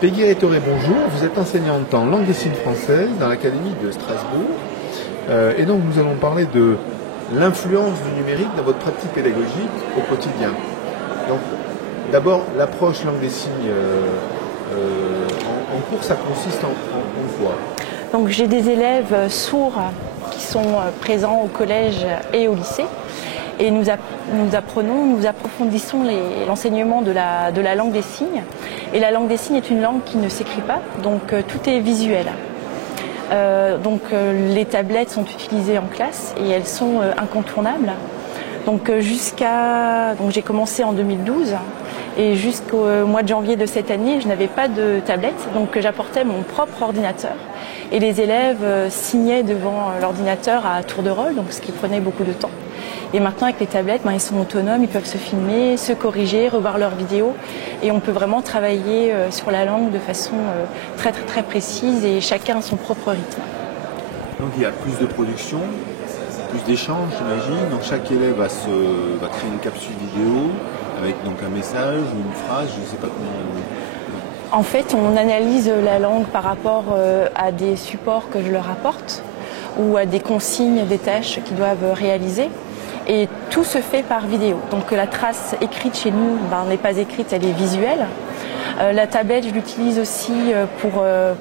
Peggy Rétoré, bonjour. Vous êtes enseignante en langue des signes française dans l'Académie de Strasbourg. Et donc nous allons parler de l'influence du numérique dans votre pratique pédagogique au quotidien. Donc d'abord, l'approche langue des signes en cours, ça consiste en quoi? Donc j'ai des élèves sourds qui sont présents au collège et au lycée. Et nous approfondissons l'enseignement de la langue des signes. Et la langue des signes est une langue qui ne s'écrit pas, donc tout est visuel. Les tablettes sont utilisées en classe et elles sont incontournables. Donc j'ai commencé en 2012 et jusqu'au mois de janvier de cette année, je n'avais pas de tablette, donc j'apportais mon propre ordinateur. Et les élèves signaient devant l'ordinateur à tour de rôle, donc ce qui prenait beaucoup de temps. Et maintenant, avec les tablettes, ils sont autonomes, ils peuvent se filmer, se corriger, revoir leurs vidéos. Et on peut vraiment travailler sur la langue de façon très précise et chacun a son propre rythme. Donc il y a plus de production, plus d'échanges, j'imagine. Donc chaque élève va créer une capsule vidéo avec donc un message ou une phrase, je ne sais pas comment. En fait, on analyse la langue par rapport à des supports que je leur apporte ou à des consignes, des tâches qu'ils doivent réaliser. Et tout se fait par vidéo. Donc la trace écrite chez nous n'est pas écrite, elle est visuelle. La tablette, je l'utilise aussi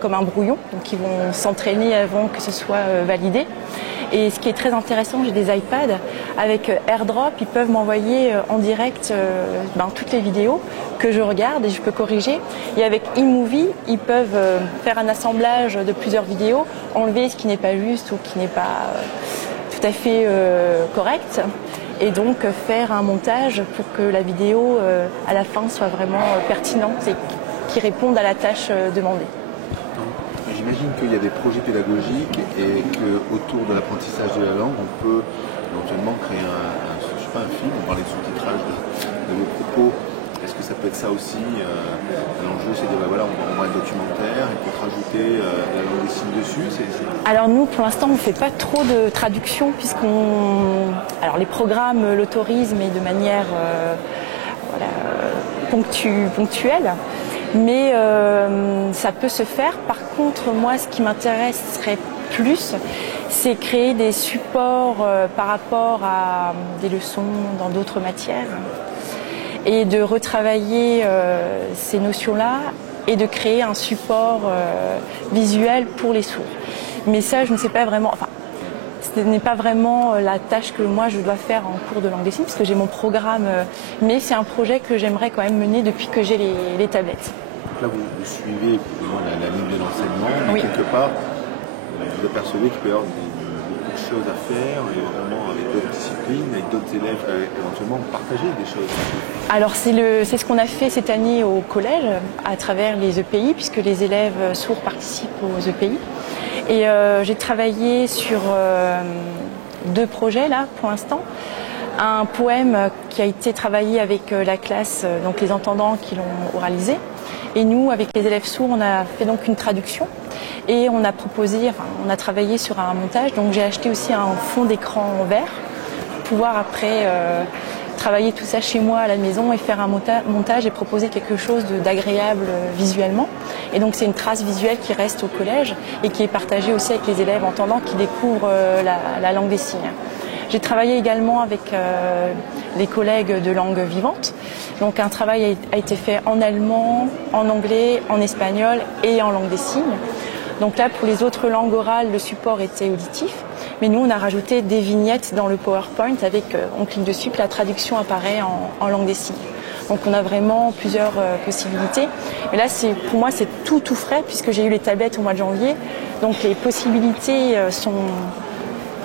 comme un brouillon. Donc ils vont s'entraîner avant que ce soit validé. Et ce qui est très intéressant, j'ai des iPads. Avec AirDrop, ils peuvent m'envoyer en direct toutes les vidéos que je regarde et je peux corriger. Et avec eMovie, ils peuvent faire un assemblage de plusieurs vidéos, enlever ce qui n'est pas juste ou qui n'est pas tout à fait correct, et donc faire un montage pour que la vidéo à la fin soit vraiment pertinente et qui réponde à la tâche demandée. J'imagine qu'il y a des projets pédagogiques et qu'autour de l'apprentissage de la langue, on peut éventuellement créer un film, on parlait de sous-titrage de vos propos. Est-ce que ça peut être ça aussi? L'enjeu, c'est de dire, on va un documentaire et peut rajouter la langue des signes dessus. Alors nous, pour l'instant, on ne fait pas trop de traduction alors les programmes l'autorisent, mais de manière ponctuelle. Mais ça peut se faire. Par contre, moi, ce qui m'intéresserait plus, c'est créer des supports par rapport à des leçons dans d'autres matières et de retravailler ces notions-là et de créer un support visuel pour les sourds. Mais ça, je ne sais pas vraiment, ce n'est pas vraiment la tâche que moi je dois faire en cours de langue des signes, parce que j'ai mon programme, mais c'est un projet que j'aimerais quand même mener depuis que j'ai les tablettes. Là, vous suivez la ligne de l'enseignement, mais oui. Quelque part, vous apercevez qu'il peut y avoir beaucoup de choses à faire, et vraiment avec d'autres disciplines, avec d'autres élèves, éventuellement partager des choses. Alors c'est ce qu'on a fait cette année au collège, à travers les EPI, puisque les élèves sourds participent aux EPI. Et j'ai travaillé sur 2 projets là pour l'instant. Un poème qui a été travaillé avec la classe, donc les entendants qui l'ont oralisé. Et nous, avec les élèves sourds, on a fait donc une traduction et on a travaillé sur un montage. Donc j'ai acheté aussi un fond d'écran vert pour pouvoir après travailler tout ça chez moi à la maison et faire un montage et proposer quelque chose d'agréable visuellement. Et donc c'est une trace visuelle qui reste au collège et qui est partagée aussi avec les élèves entendants qui découvrent la langue des signes. J'ai travaillé également avec les collègues de langue vivante. Donc un travail a été fait en allemand, en anglais, en espagnol et en langue des signes. Donc là, pour les autres langues orales, le support était auditif. Mais nous, on a rajouté des vignettes dans le PowerPoint avec, on clique dessus, que la traduction apparaît en langue des signes. Donc on a vraiment plusieurs possibilités. Mais là, pour moi, c'est tout frais puisque j'ai eu les tablettes au mois de janvier. Donc les possibilités sont...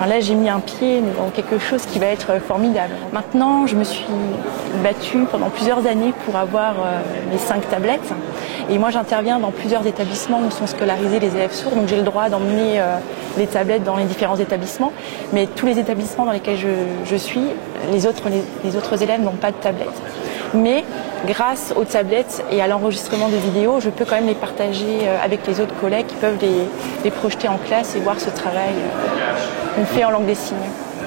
là, j'ai mis un pied dans quelque chose qui va être formidable. Maintenant, je me suis battue pendant plusieurs années pour avoir les 5 tablettes. Et moi, j'interviens dans plusieurs établissements où sont scolarisés les élèves sourds. Donc, j'ai le droit d'emmener les tablettes dans les différents établissements. Mais tous les établissements dans lesquels je suis, les autres élèves n'ont pas de tablettes. Mais grâce aux tablettes et à l'enregistrement des vidéos, je peux quand même les partager avec les autres collègues qui peuvent les projeter en classe et voir ce travail qu'on fait en langue des signes.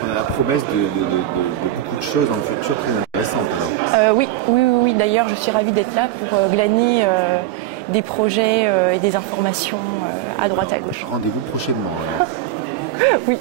On a la promesse de beaucoup de choses dans le futur très intéressantes. Oui. D'ailleurs, je suis ravie d'être là pour glaner des projets et des informations à droite à gauche. Rendez-vous prochainement. Alors. Oui.